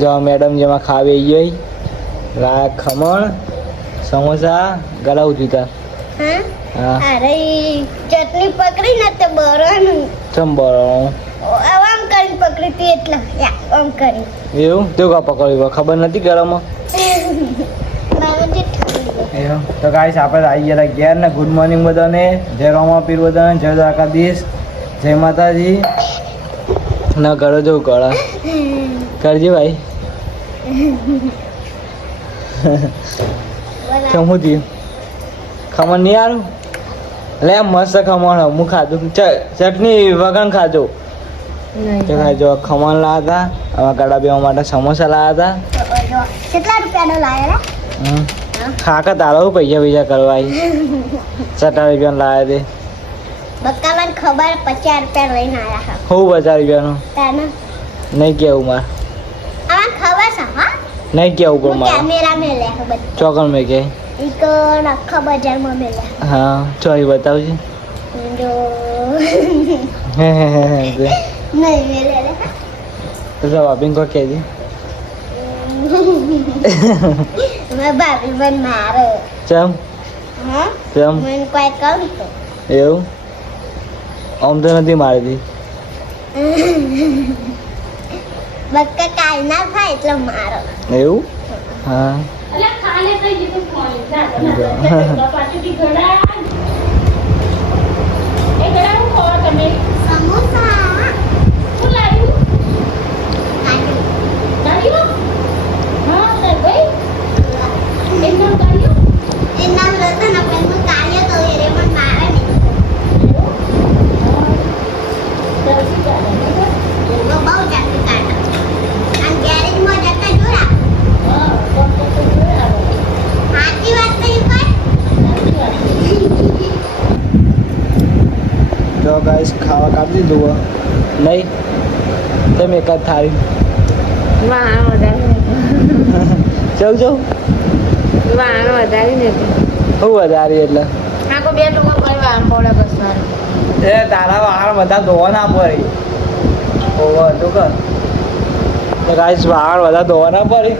જો મેડમ જેમાં ખાવે ગઈ રા ખમણ સમોસા ગળાવું દીધા હા અરે ચટણી પકડી ને તો બરોનું ચમ બરો આમ કરીને પકડી હતી એટલે આમ કરી એવું તો કા પકડ્યું ખબર નથી ગળામાં એવું તો ગાઈસ આપણે આવી ગયા ઘેર ને ગુડ મોર્નિંગ બધાને જય રોમાપીર બધાને જય દ્વારકાધીશ જય માતાજી ના કરો જો કળા કરજે ભાઈ શું થયું ખમણ નહીં આવું લે મસ્ત ખમણ હું ખાધું ચટણી વગર ખાજો તો ખાજો ખમણ લાવ્યા હતા હવે ગળા પીવા માટે સમોસા લાવ્યા કેટલા રૂપિયાનો લાવ્યા ખાકા તારો પૈસા કરવા આવી 70 રૂપિયાનો લાવ્યા તે બકાવાન ખબર 50 રૂપિયા લઈને આયા હું 50 રૂપિયાનો તાને નહીં કેવું માર આમાં ખબર છે હા નહીં કેવું પણ માર કેમેરા મે લે ખબર ચોકન મેં કે ઈક આખા બજારમાં મે લે હા ચોરી બતાવજે જો નહીં મે લે તો ભાભીને કોઈ કહેજે મે ભાભી બન મારે ચમ હા ચમ મને કોઈ કહું તો એવું આમ તો નથી મારતી બક્કા કાઈ ના થાય એટલે મારો એવું હા અલે ખાલે કઈ દીધું ફોન ના પાછી ઘડા એ ઘડા હું ખોવા તમે સમોસા શું લાવ્યું કાઢી લાવ્યું હા સર ભાઈ એક નામ કાઢ્યું એના રતન આપણે હું કાર્ય તો એ રે મન મારે ને જલ્દી ચાલે તો બહુ જાતી કાઢો આ ગેરેજમાં જતા જોરા હા કોણ તો જોયા સાચી વાત નહીં કર જો ગાઈસ ખાવા કાઢી દીધું નહીં તમે એક જ થાળી વાહણ વધારે ચલ જાઉં વાહણ વધારે ને હું વધારી એટલે આખો 2 ટુકડો કરી વાહણ પડે કસવાનું એ તારા વાળ બધા ધોવા ના પડે ઓવર તો કર તો ગાઈસ વાળ બધા ધોવા ના પડે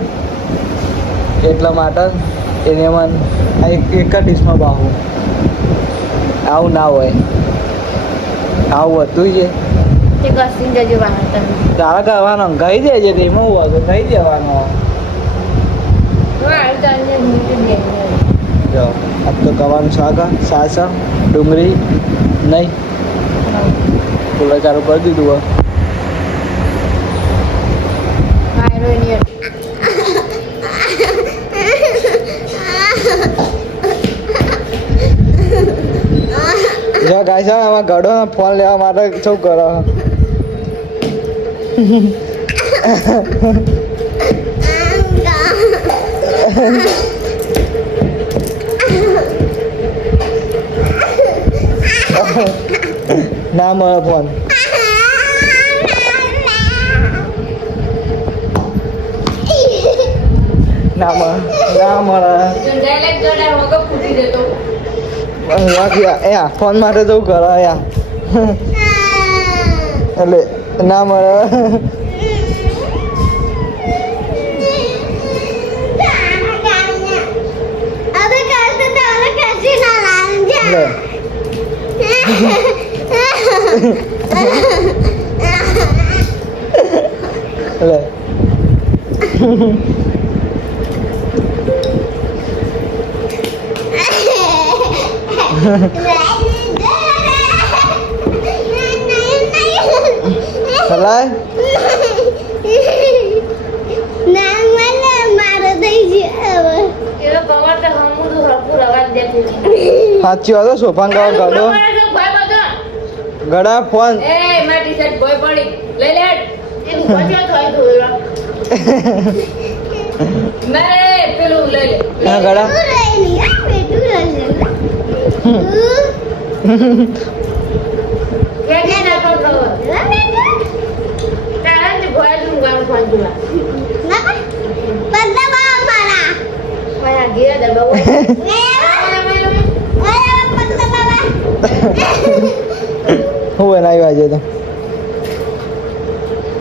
એટલા માટે એને મન એક જ ડીશમાં બાહું આવું ના હોય આવું હતું છે તે ઘસીને જજો વાહણ તમે તારા કરવાનો કહી દેજે તેમાં હું હતું કહી દેવાનો વાહણ તને મૂકી દે જો આજ તો કવાનું શાક સાસા ડુંગળી નહીં ફૂલા ચાલુ કરી દીધું હોય વાયરો એની જો ગાઈસ આમાં ગડો ફોન લેવા માટે શું કરો ના મળે ફોન ના મળે ડાયરેક્ટ ગડા વગર ફૂટી દેતો ફોન માટે જવું કરો એટલે ના મળે હવે કરતો તો હવે કશી ના લાગે લે. લે. ચલાય ના મને મારો થઈ ગયો એનો કવર તો હમું હપુર અવાજ દેતી સાચી વાત સોફાન ગાવા ગડો ગડા ફોન એ મારી ટી-શર્ટ ભોય પડી લઈ લે એ બચ્યો થોય ધોયો મેરે પેલું લઈ લે હા ગડા તું રહી ની આ બેટું રહી કેને નાખો કવર તારા ને ભોય દુંગાનું ફોન જોવા ના બધા બા મારા મારા ઘેર દબાવ હું બનાવ્યું આજે તો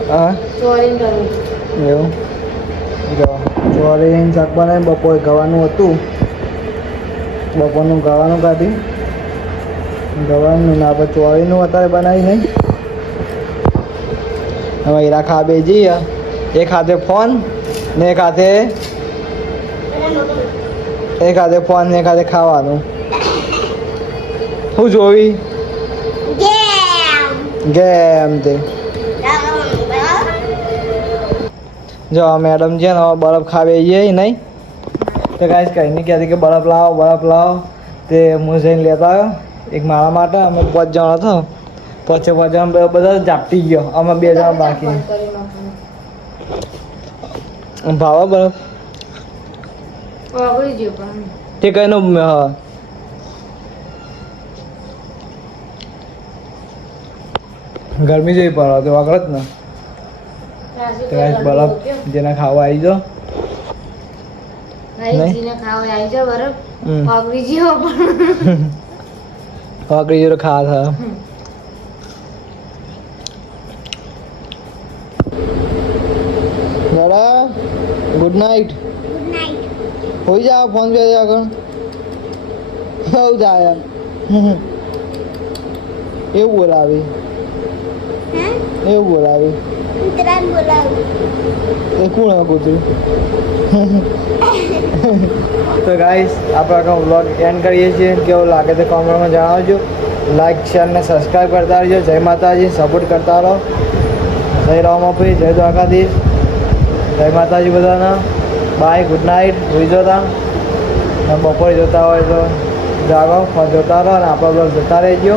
હા સોરી કરું એવું જો ચોરીને શાક બનાવીને બપોરે ગવાનું હતું, બપોરનું ગવાનું કાઢી ગવાનું ને આપણે ચોરીનું અત્યારે બનાવી નહીં. હવે હીરા ખા બે જઈએ, એક હાથે ફોન ને એક હાથે ફોન ને એક હાથે ખાવાનું. શું જોવી? ગેમ તે જો મેડમ છે ને બરફ ખાવે જઈએ નહીં તો કાંઈ કંઈ નહીં કહેતી કે બરફ લાવો તે હું જઈને લેતા આવ્યો એક મારા માટે. અમે 5 જણા હતો, 5 જણા બધા ઝાપટી ગયો, અમે 2 જણા બાકી. ભાવા બરફ વાગળી ગયો પણ તે કઈનું ગરમી જેવી પડે તો વાગડ જ ને. તો કાંઈ બરફ જેને ખાવા આવી જાઓ. જીને ખાવા આવી જાવ બરફ વાગળી ગયો પણ વાગડી જેવો ખાવા થાય. દાદા ગુડ નાઇટ. હોઈ જાવ ફોન પે આગળ હોવ જાય એવું બોલાવી કૂતરાને બોલાવું. એ કોણ કૂતરું? તો ગાઈસ આપણે આખો વ્લોગ એન્ડ કરીએ છીએ. કેવું લાગે તો કોમેન્ટમાં જણાવજો. લાઈક શેર ને સબસ્ક્રાઈબ કરતા રહેજો. જય માતાજી, સપોર્ટ કરતા રહો. જય રામાભાઈ, જય દ્વારકાધીશ, જય માતાજી બધાના. Bye, good night. હોઈ જતા બપોરે જોતા હોય તો જાગો, જોતા રહો અને આપણા બ્લોગ જોતા રહેજો.